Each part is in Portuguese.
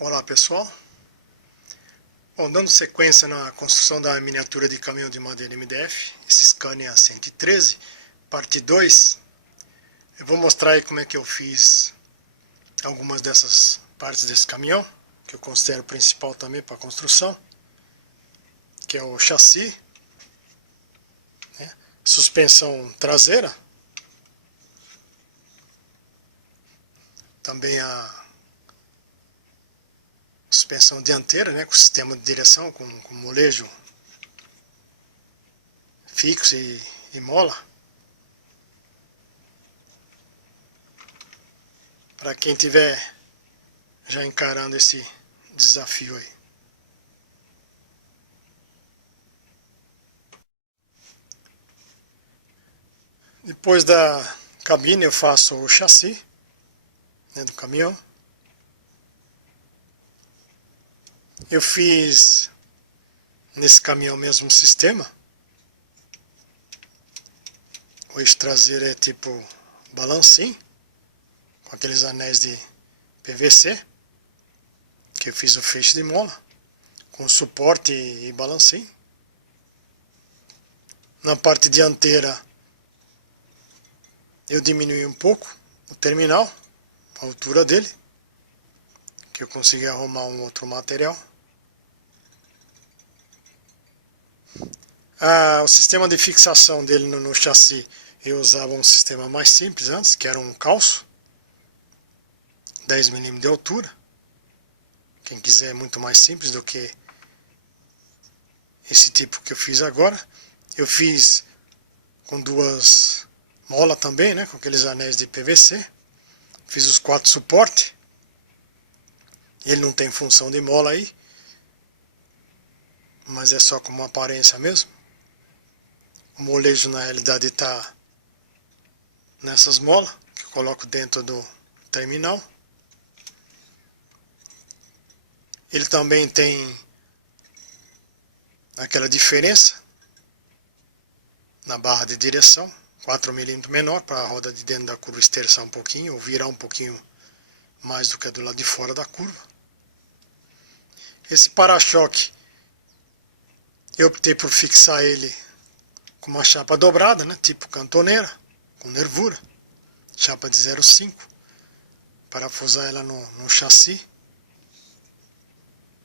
Olá pessoal, bom, dando sequência na construção da miniatura de caminhão de madeira MDF, esse Scania 113, parte 2, eu vou mostrar aí como é que eu fiz algumas dessas partes desse caminhão, que eu considero principal também para a construção, que é o chassi, né, suspensão traseira, também a suspensão dianteira, né, com sistema de direção, com molejo fixo e mola. Para quem estiver já encarando esse desafio aí. Depois da cabine eu faço o chassi, né, do caminhão. Eu fiz nesse caminhão mesmo um sistema. O eixo traseiro é tipo balancim, com aqueles anéis de PVC, que eu fiz o feixe de mola, com suporte e balancim. Na parte dianteira eu diminui um pouco o terminal, a altura dele, que eu consegui arrumar um outro material. O sistema de fixação dele no chassi, eu usava um sistema mais simples antes, que era um calço, 10 mm de altura. Quem quiser é muito mais simples do que esse tipo que eu fiz agora. Eu fiz com duas molas também, né, com aqueles anéis de PVC. Fiz os 4 suportes. Ele não tem função de mola aí, mas é só como aparência mesmo. O molejo na realidade está nessas molas que eu coloco dentro do terminal. Ele também tem aquela diferença na barra de direção, 4 mm menor, para a roda de dentro da curva esterçar um pouquinho, ou virar um pouquinho mais do que a do lado de fora da curva. Esse para-choque, eu optei por fixar ele com uma chapa dobrada, né, tipo cantoneira, com nervura, chapa de 0,5, parafusar ela no chassi,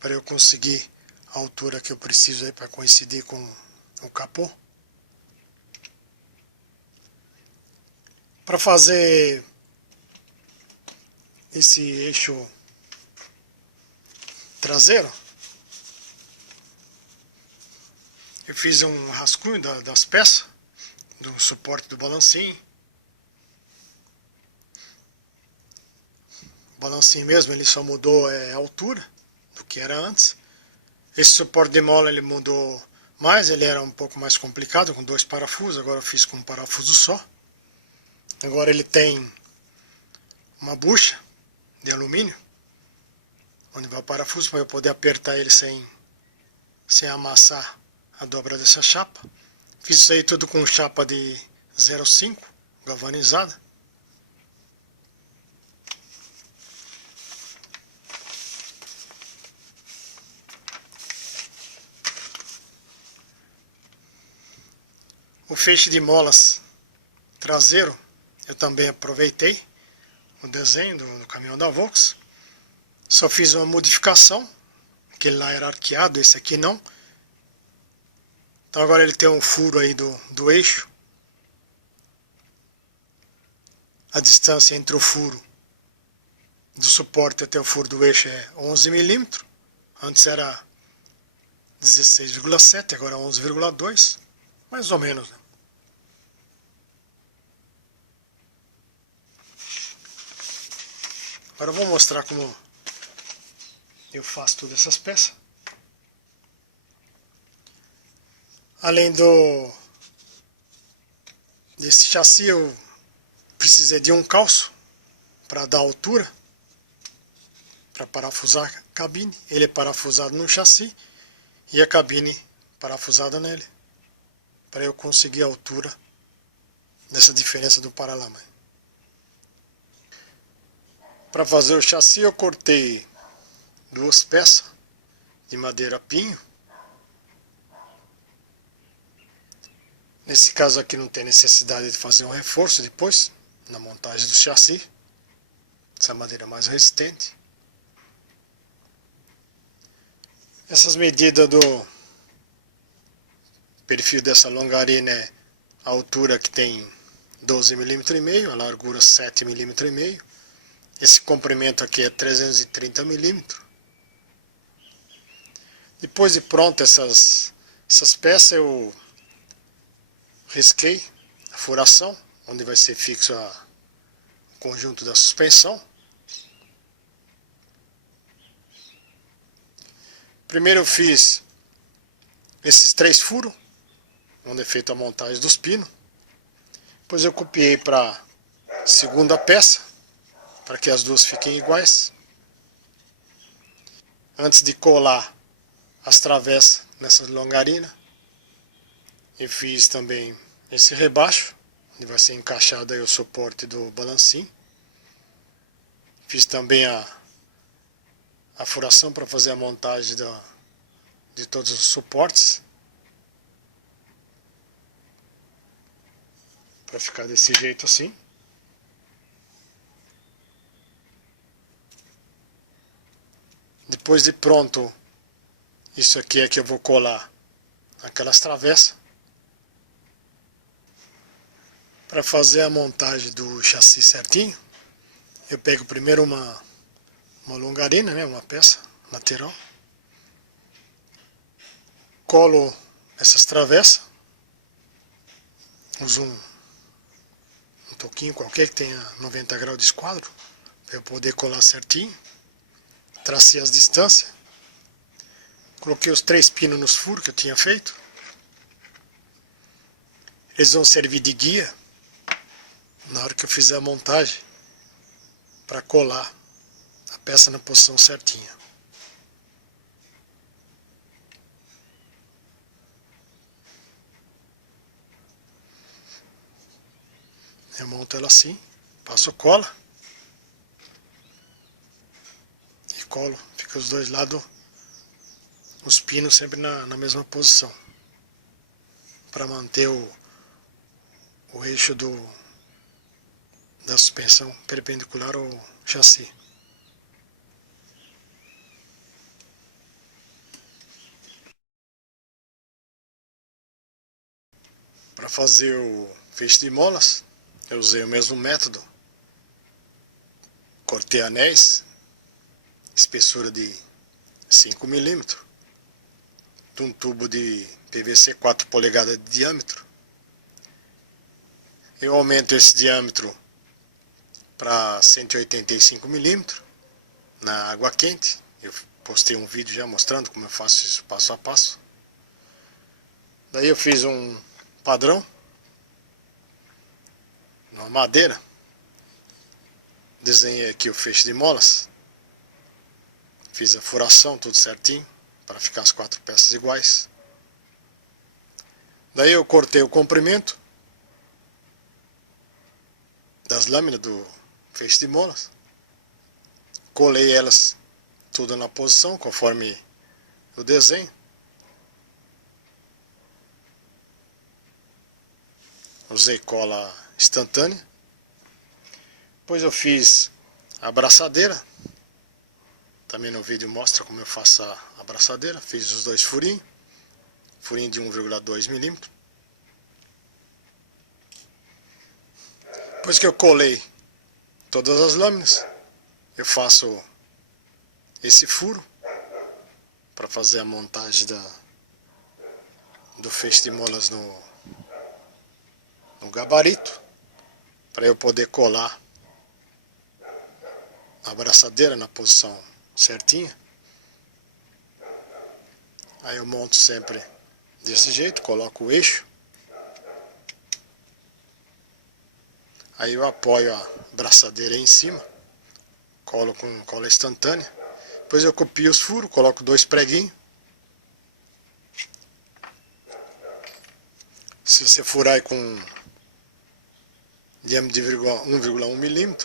para eu conseguir a altura que eu preciso aí para coincidir com o capô. Para fazer esse eixo traseiro, eu fiz um rascunho das peças, do suporte do balancim. O balancim mesmo, ele só mudou a altura do que era antes. Esse suporte de mola ele mudou mais, ele era um pouco mais complicado, com 2 parafusos, agora eu fiz com um parafuso só. Agora ele tem uma bucha de alumínio, onde vai o parafuso, para eu poder apertar ele sem amassar a dobra dessa chapa. Fiz isso aí tudo com chapa de 0,5 galvanizada. O feixe de molas traseiro eu também aproveitei o desenho do caminhão da Volks. Só fiz uma modificação, aquele lá era arqueado, esse aqui não. Então agora ele tem um furo aí do eixo. A distância entre o furo do suporte até o furo do eixo é 11 mm. Antes era 16,7, agora 11,2. Mais ou menos, né? Agora eu vou mostrar como eu faço todas essas peças. Além desse chassi, eu precisei de um calço para dar altura, para parafusar a cabine. Ele é parafusado no chassi e a cabine parafusada nele, para eu conseguir a altura dessa diferença do paralama. Para fazer o chassi eu cortei duas peças de madeira pinho. Nesse caso aqui não tem necessidade de fazer um reforço depois, na montagem do chassi. Essa madeira é mais resistente. Essas medidas do perfil dessa longarina é a altura que tem 12,5 mm, a largura 7,5 mm. Esse comprimento aqui é 330 mm. Depois de pronto essas peças eu risquei a furação, onde vai ser fixo o conjunto da suspensão. Primeiro eu fiz esses 3 furos, onde é feita a montagem dos pinos. Depois eu copiei para a segunda peça, para que as duas fiquem iguais. Antes de colar as travessas nessas longarinas, eu fiz também esse rebaixo, onde vai ser encaixado aí o suporte do balancinho. Fiz também a furação para fazer a montagem de todos os suportes, para ficar desse jeito assim. Depois de pronto, isso aqui é que eu vou colar aquelas travessas para fazer a montagem do chassi certinho. Eu pego primeiro uma longarina, né, uma peça lateral, colo essas travessas, uso um toquinho qualquer que tenha 90 graus de esquadro, para eu poder colar certinho. Tracei as distâncias, coloquei os 3 pinos nos furos que eu tinha feito. Eles vão servir de guia na hora que eu fizer a montagem, para colar a peça na posição certinha. Eu monto ela assim, passo cola e colo. Fica os dois lados, os pinos sempre na mesma posição, para manter o eixo da suspensão perpendicular ao chassi. Para fazer o feixe de molas, eu usei o mesmo método. Cortei anéis, espessura de 5 mm, de um tubo de PVC 4 polegadas de diâmetro. Eu aumento esse diâmetro para 185 mm na água quente. Eu postei um vídeo já mostrando como eu faço isso passo a passo. Daí eu fiz um padrão numa madeira, desenhei aqui o feixe de molas, fiz a furação tudo certinho para ficar as 4 peças iguais. Daí eu cortei o comprimento das lâminas do feixe de molas, colei elas tudo na posição conforme o desenho. Usei cola instantânea. Depois eu fiz a abraçadeira. Também no vídeo mostra como eu faço a abraçadeira. Fiz os 2 furinhos. Furinho de 1,2 mm. Depois que eu colei todas as lâminas, eu faço esse furo para fazer a montagem do feixe de molas no gabarito, para eu poder colar a abraçadeira na posição certinha. Aí eu monto sempre desse jeito, coloco o eixo, aí eu apoio a abraçadeira aí em cima, colo com cola instantânea. Depois eu copio os furos, coloco 2 preguinhos. Se você furar aí com diâmetro de 1,1 mm,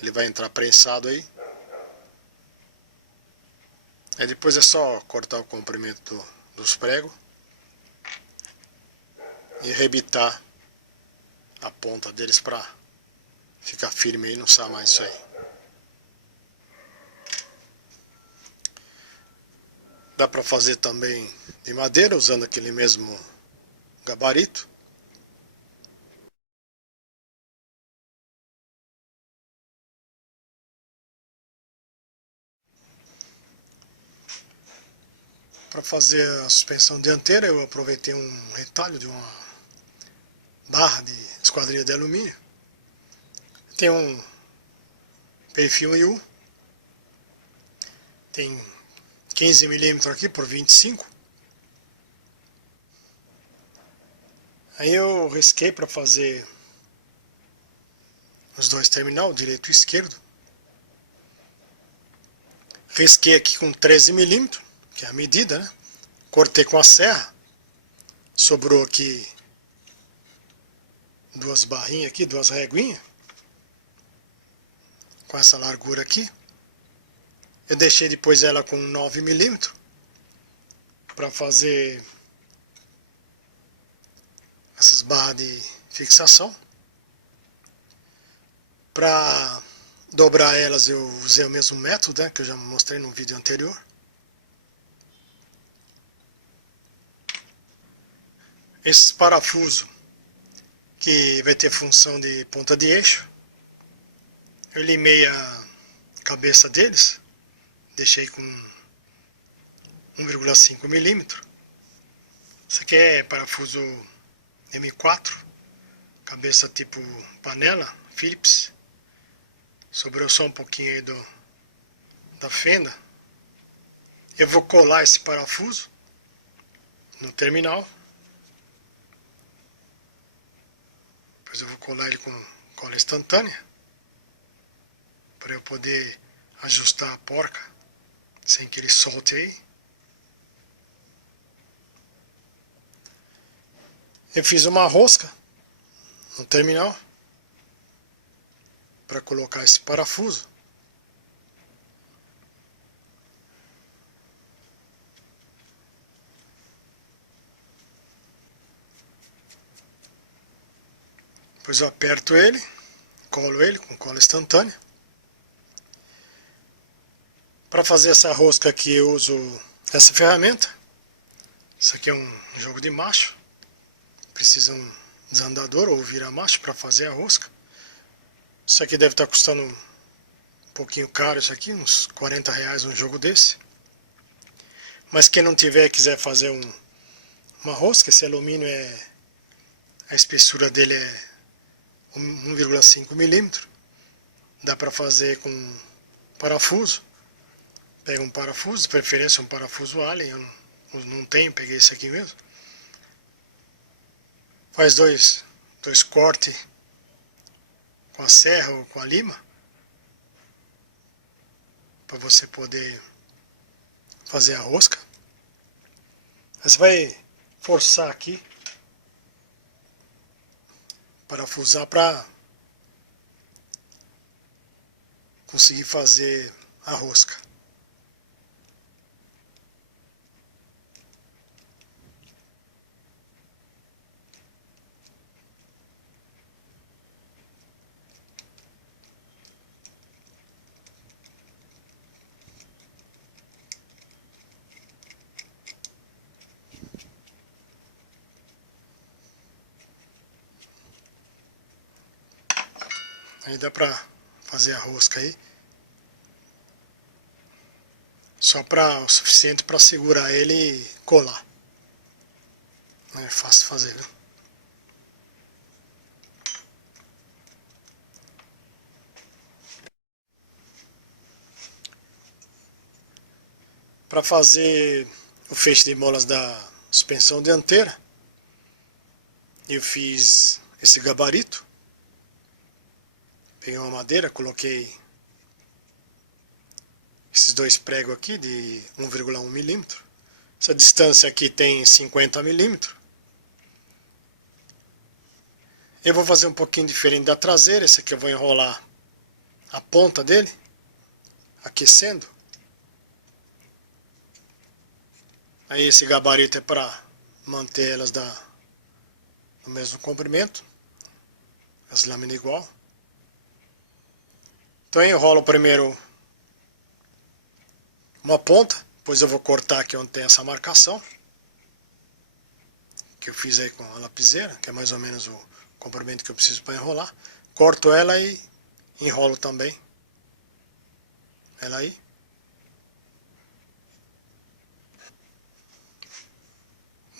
ele vai entrar prensado aí. Aí depois é só cortar o comprimento dos pregos e rebitar a ponta deles para ficar firme e não sai mais isso aí. Dá para fazer também de madeira usando aquele mesmo gabarito. Para fazer a suspensão dianteira eu aproveitei um retalho de uma barra de esquadrilha de alumínio. Tem um perfil em U, tem 15 mm aqui por 25. Aí eu risquei para fazer os dois terminais, o direito e o esquerdo. Risquei aqui com 13 mm, que é a medida, né? Cortei com a serra. Sobrou aqui duas barrinhas aqui, duas reguinhas. Com essa largura aqui. Eu deixei depois ela com 9 mm para fazer essas barras de fixação. Para dobrar elas eu usei o mesmo método, né, que eu já mostrei no vídeo anterior. Esses parafusos que vai ter função de ponta de eixo, eu limei a cabeça deles, deixei com 1,5 mm. Isso aqui é parafuso M4, cabeça tipo panela, Phillips. Sobrou só um pouquinho aí da fenda. Eu vou colar esse parafuso no terminal. Depois eu vou colar ele com cola instantânea, para eu poder ajustar a porca sem que ele solte aí. Eu fiz uma rosca no terminal para colocar esse parafuso. Depois eu aperto ele, colo ele com cola instantânea. Para fazer essa rosca aqui eu uso essa ferramenta. Isso aqui é um jogo de macho. Precisa um desandador ou vira-macho para fazer a rosca. Isso aqui deve estar custando um pouquinho caro, isso aqui, uns R$40 um jogo desse. Mas quem não tiver e quiser fazer uma rosca, esse alumínio a espessura dele é 1,5 mm. Dá para fazer com parafuso. Pega um parafuso, de preferência um parafuso Allen, eu não tenho, peguei esse aqui mesmo. Faz dois cortes com a serra ou com a lima, para você poder fazer a rosca. Aí você vai forçar aqui, parafusar para conseguir fazer a rosca. Aí dá pra fazer a rosca aí. Só o suficiente para segurar ele e colar. Não é fácil fazer, viu? Para fazer o feixe de molas da suspensão dianteira, eu fiz esse gabarito. Peguei uma madeira, coloquei esses dois pregos aqui de 1,1 mm. Essa distância aqui tem 50 mm. Eu vou fazer um pouquinho diferente da traseira. Esse aqui eu vou enrolar a ponta dele, aquecendo. Aí esse gabarito é para manter elas no mesmo comprimento, as lâminas igual. Então eu enrolo primeiro uma ponta, depois eu vou cortar aqui onde tem essa marcação, que eu fiz aí com a lapiseira, que é mais ou menos o comprimento que eu preciso para enrolar. Corto ela e enrolo também ela aí.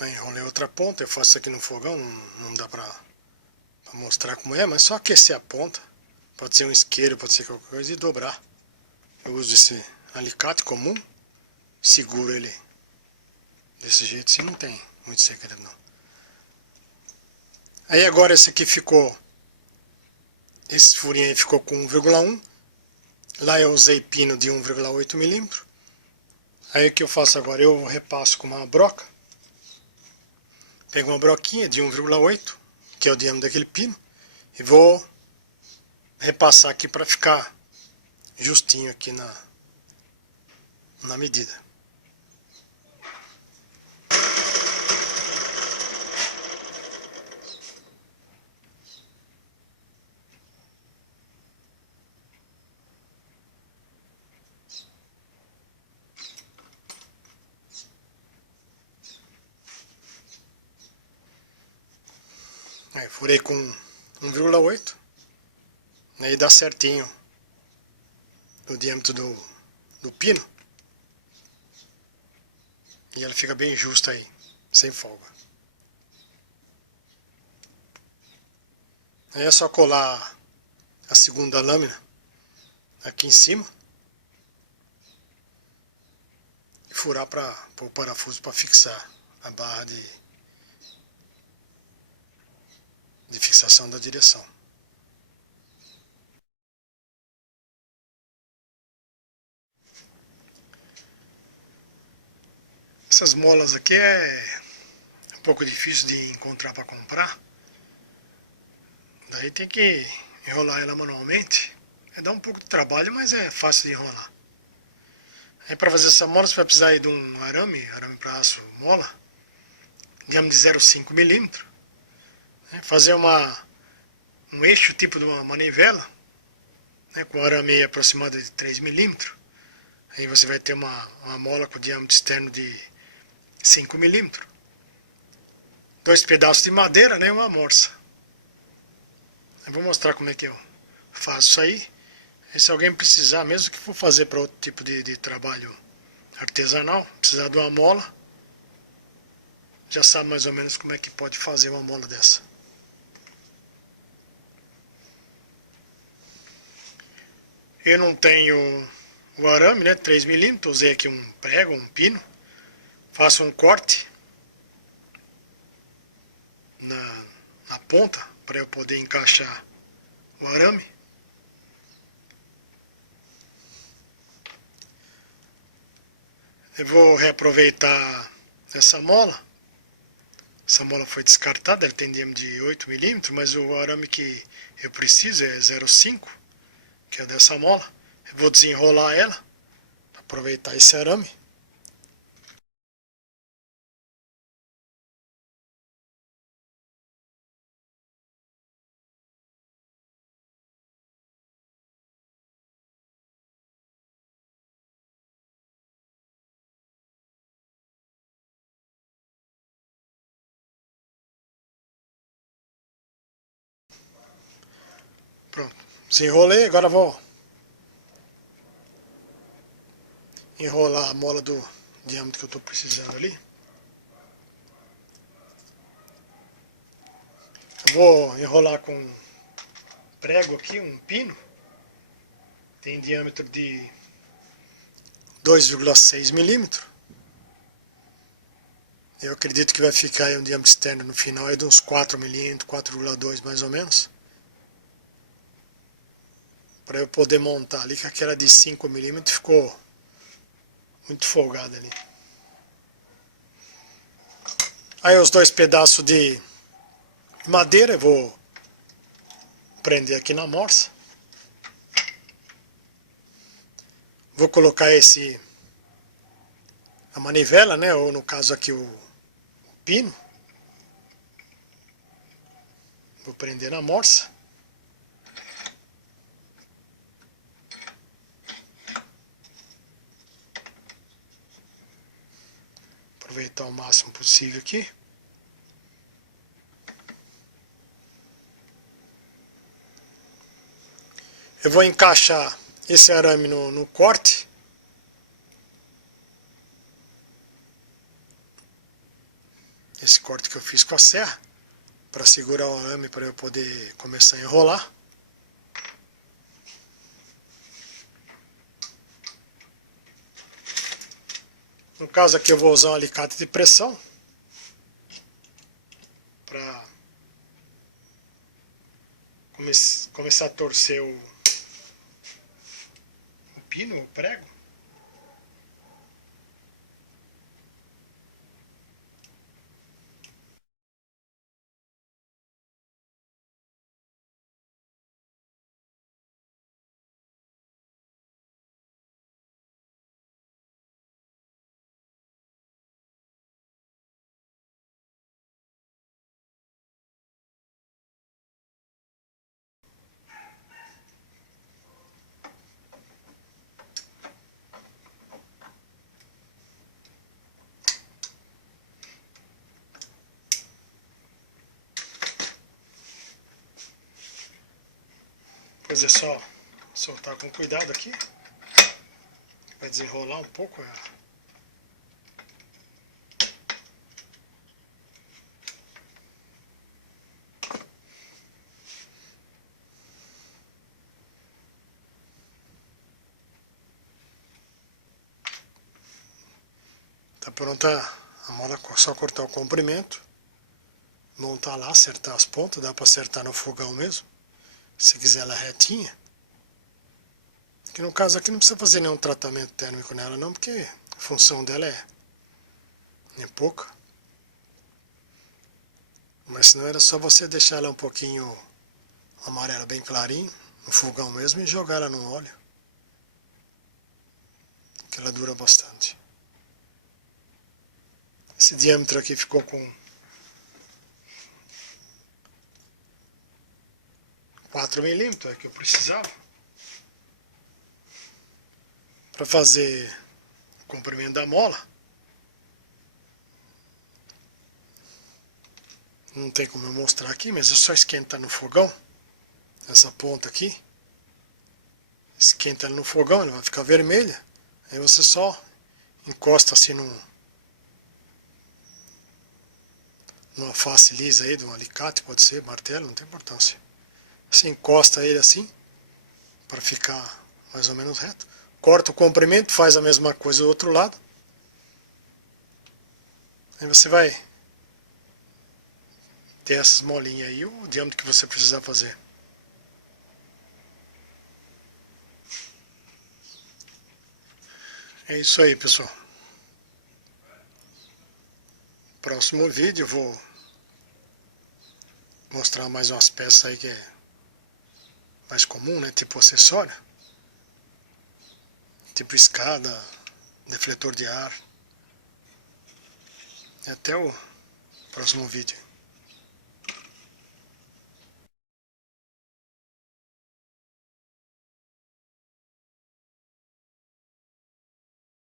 Enrolei outra ponta, eu faço isso aqui no fogão, não dá pra mostrar como é, mas só aquecer a ponta. Pode ser um isqueiro, pode ser qualquer coisa, e dobrar. Eu uso esse alicate comum, seguro ele desse jeito, assim não tem muito segredo não. Aí agora esse aqui ficou, esse furinho aí ficou com 1,1. Lá eu usei pino de 1,8 milímetros. Aí o que eu faço agora? Eu repasso com uma broca. Pego uma broquinha de 1,8, que é o diâmetro daquele pino, e vou repassar aqui para ficar justinho aqui na medida. Aí, furei com 1,8, aí dá certinho o diâmetro do pino, e ela fica bem justa aí, sem folga. Aí é só colar a segunda lâmina aqui em cima e furar para o parafuso para fixar a barra de fixação da direção. Essas molas aqui é um pouco difícil de encontrar para comprar. Daí tem que enrolar ela manualmente. Dá um pouco de trabalho, mas é fácil de enrolar. Aí para fazer essa mola você vai precisar aí de um arame para aço mola, diâmetro de 0,5 milímetros. Fazer um eixo tipo de uma manivela, com arame aproximado de 3 milímetros. Aí você vai ter uma mola com diâmetro externo de 5 milímetros. 2 pedaços de madeira, e uma morsa. Eu vou mostrar como é que eu faço isso aí. E se alguém precisar, mesmo que for fazer para outro tipo de trabalho artesanal, precisar de uma mola, já sabe mais ou menos como é que pode fazer uma mola dessa. Eu não tenho o arame, 3 milímetros, usei aqui um prego, um pino. Faço um corte na ponta para eu poder encaixar o arame. Eu vou reaproveitar essa mola. Essa mola foi descartada, ela tem diâmetro de 8 milímetros, mas o arame que eu preciso é 0,5, que é dessa mola. Eu vou desenrolar ela, para aproveitar esse arame. Pronto, desenrolei, agora vou enrolar a mola do diâmetro que eu estou precisando ali. Eu vou enrolar com prego aqui, um pino. Tem diâmetro de 2,6 milímetros. Eu acredito que vai ficar aí um diâmetro externo no final aí de uns 4 milímetros, 4,2 mais ou menos. Para eu poder montar ali, que aquela de 5 milímetros ficou muito folgada ali. Aí os 2 pedaços de madeira eu vou prender aqui na morsa. Vou colocar esse a manivela, né, ou no caso aqui o pino. Vou prender na morsa. Aproveitar o máximo possível aqui. Eu vou encaixar esse arame no corte. Esse corte que eu fiz com a serra. Para segurar o arame para eu poder começar a enrolar. No caso aqui eu vou usar um alicate de pressão. Para começar a torcer o pino, o prego. Depois é só soltar com cuidado aqui. Vai desenrolar um pouco. Tá pronta a mola, só cortar o comprimento. Montar lá, acertar as pontas. Dá para acertar no fogão mesmo. Se quiser ela retinha. Que no caso aqui não precisa fazer nenhum tratamento térmico nela não, porque a função dela é pouca. Mas senão era só você deixar ela um pouquinho amarela bem clarinho, no fogão mesmo, e jogar ela no óleo. Que ela dura bastante. Esse diâmetro aqui ficou com 4 milímetros, é que eu precisava. Para fazer o comprimento da mola. Não tem como eu mostrar aqui, mas é só esquentar no fogão. Essa ponta aqui. Esquenta ela no fogão, ela vai ficar vermelha. Aí você só encosta assim numa face lisa aí, de um alicate, pode ser, martelo, não tem importância. Você encosta ele assim, para ficar mais ou menos reto. Corta o comprimento, faz a mesma coisa do outro lado. Aí você vai ter essas molinhas aí, o diâmetro que você precisar fazer. É isso aí, pessoal. Próximo vídeo eu vou mostrar mais umas peças aí que é mais comum, né? Tipo acessório. Tipo escada, defletor de ar. E até o próximo vídeo.